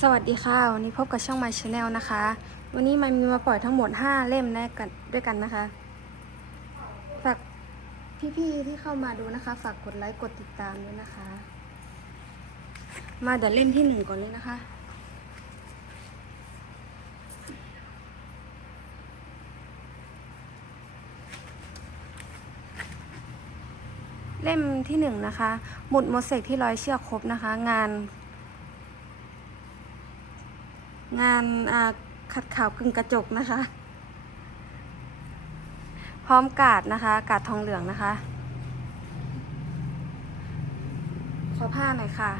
สวัสดีค่ะ วันนี้พบกับช่อง My Channel นะคะ วันนี้มันมีมาปล่อยทั้งหมด 5 เล่มแน่กันด้วยกันนะคะ ฝากพี่ๆที่เข้ามาดูนะคะ ฝากกดไลค์กดติดตามด้วยนะคะ มาเดี๋ยวเล่มที่หนึ่งก่อนเลยนะคะ เล่มที่หนึ่งนะคะ หมุดโมเสกที่ร้อยเชือกครบนะคะ งาน งานขัดขาวกึ่งกระจกนะคะ พร้อมกาดนะคะ กาดทองเหลืองนะคะ ขอผ้าหน่อยค่ะ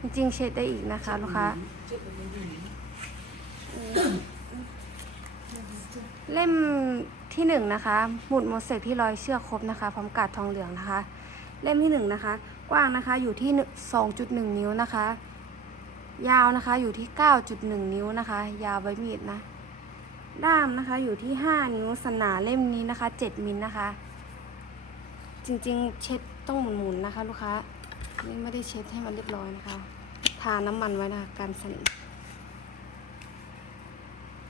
จริงๆเช็ดได้อีกนะคะลูกค้าเล่มที่หนึ่งนะคะ หมุดโมเสกที่ร้อยเชือกครบนะคะ พร้อมกาดทองเหลืองนะคะ เล่มที่หนึ่งนะคะ กว้างนะคะอยู่ที่สองจุดหนึ่งนิ้วนะคะ ยาวนะคะอยู่ที่เก้าจุดหนึ่งนิ้วนะคะ ยาวใบมีดนะ ด้ามนะคะอยู่ที่ห้านิ้วสนาเล่มนี้นะคะเจ็ดมิลนะคะ จริงๆ เช็ดต้องหมุนๆนะคะ ลูกค้า นี่ไม่ได้เช็ดให้มันเรียบร้อยนะคะ ทาน้ำมันไว้นะคะการสนิม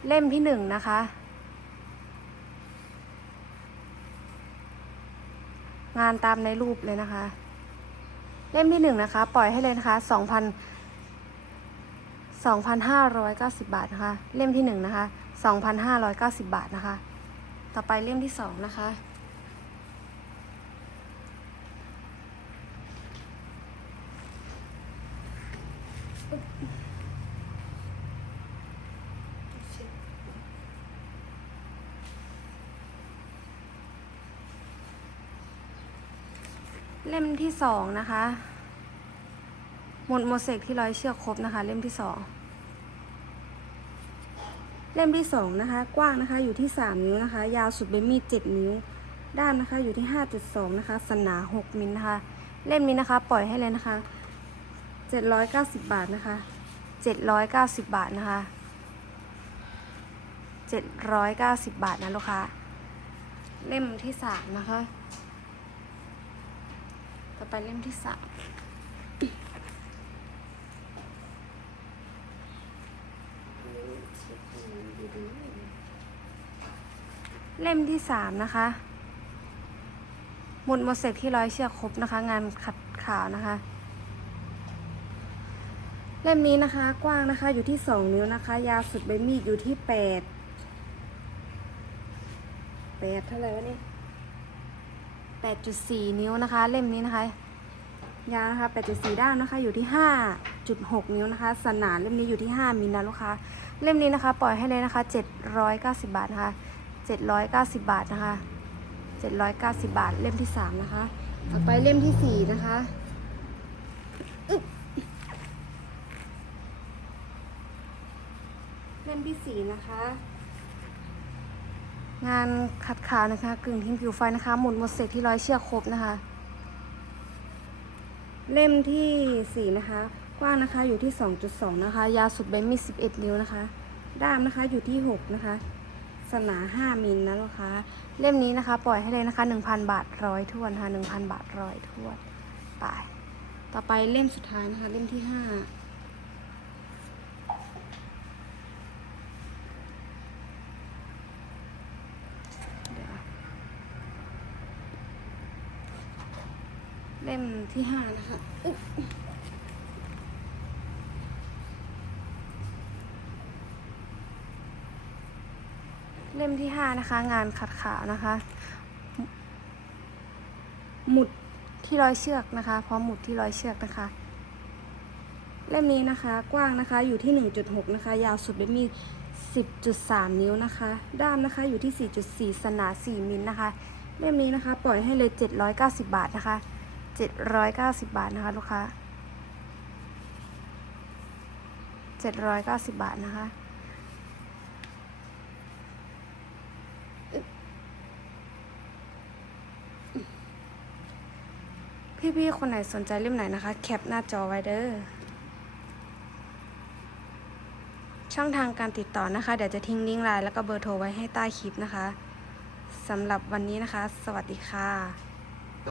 เล่มที่หนึ่งนะคะ งานตามในรูปเลยนะคะ เล่มที่หนึ่งนะคะ ปล่อยให้เลยนะคะสองพันสองพันห้าร้อยเก้าสิบบาทนะคะ เล่มที่หนึ่งนะคะสองพันห้าร้อยเก้าสิบบาทนะคะ ต่อไปเล่มที่สองนะคะ เล่มที่สองนะคะหมดโมเสกที่ร้อยเชือกครบนะคะ เล่มที่สองเล่มที่สองนะคะ กว้างนะคะอยู่ที่สามนิ้วนะคะ ยาวสุดใบมีดเจ็ดนิ้ว ด้านนะคะอยู่ที่ห้าจุดสองนะคะสนาหกมิลนะคะ เล่มนี้นะคะ ปล่อยให้เลยนะคะ เจ็ดร้อยเก้าสิบบาทนะคะเจ็ดร้อยเก้าสิบบาทนะคะเจ็ดร้อยเก้าสิบบาทนะลูกค้า เล่มที่สามนะคะ ต่อไปเล่มที่สามเล่มที่สามนะคะ หมุดโมเสกที่ร้อยเชือกครบนะคะ งานขัดขาวนะคะ เล่มนี้นะคะกว้างนะคะอยู่ที่สองนิ้วนะคะ ยาวสุดใบมีดอยู่ที่แปดแปดเท่าไหร่วะนี่ย8.4 นิ้วนะคะ เล่มนี้นะคะ ยาวนะคะ 8.4 ด้านนะคะ อยู่ที่ 5.6 นิ้วนะคะ สนานเล่มนี้อยู่ที่ 5มิลนะลูกค้า เล่มนี้นะคะ ปล่อยให้เลยนะคะ 790 บาทนะคะ 790 บาทนะคะ 790 บาท เล่มที่ 3 นะคะ ต่อไปเล่มที่ 4 นะคะอึ๊บ เล่มที่4นะคะ งานขัดขาวนะคะ กึ่งทิ้งผิวไฟนะคะ หมุนหมดเสร็จที่ร้อยเชือกครบนะคะ เล่มที่สี่นะคะ กว้างนะคะอยู่ที่สองจุดสองนะคะ ยาวสุดใบนมีสิบเอ็ดนิ้วนะคะ ด้ามนะคะอยู่ที่หกนะคะสนาห้ามิลนะลูกค้า เล่มนี้นะคะ ปล่อยให้เลยนะคะหนึ่งพันบาทร้อยทวนค่ะหนึ่งพันบาทร้อยทวนไป ต่อไปเล่มสุดท้ายนะคะ เล่มที่ห้า ล่มที่ห้านะคะเล่มที่ห้านะคะ งานขัดขาวนะคะ หมุดที่ร้อยเชือกนะคะ พร้อมหมุดที่ร้อยเชือกนะคะ เล่มนี้นะคะ กว้างนะคะอยู่ที่ 1.6 นะคะ ยาวสุดเป็นมี10.3 นิ้วนะคะ ด้ามนะคะอยู่ที่ 4.4 สนา 4 มิลนะคะ เล่มนี้นะคะ ปล่อยให้เลย 790 บาทนะคะ 790 บาทนะคะลูกค้า 790 บาทนะคะ พี่ๆ คนไหนสนใจเล่มไหนนะคะ แคปหน้าจอไว้เด้อ ช่องทางการติดต่อนะคะ เดี๋ยวจะทิ้งลิงก์ไลน์แล้วก็เบอร์โทรไว้ให้ใต้คลิปนะคะสำหรับวันนี้นะคะ สวัสดีค่ะ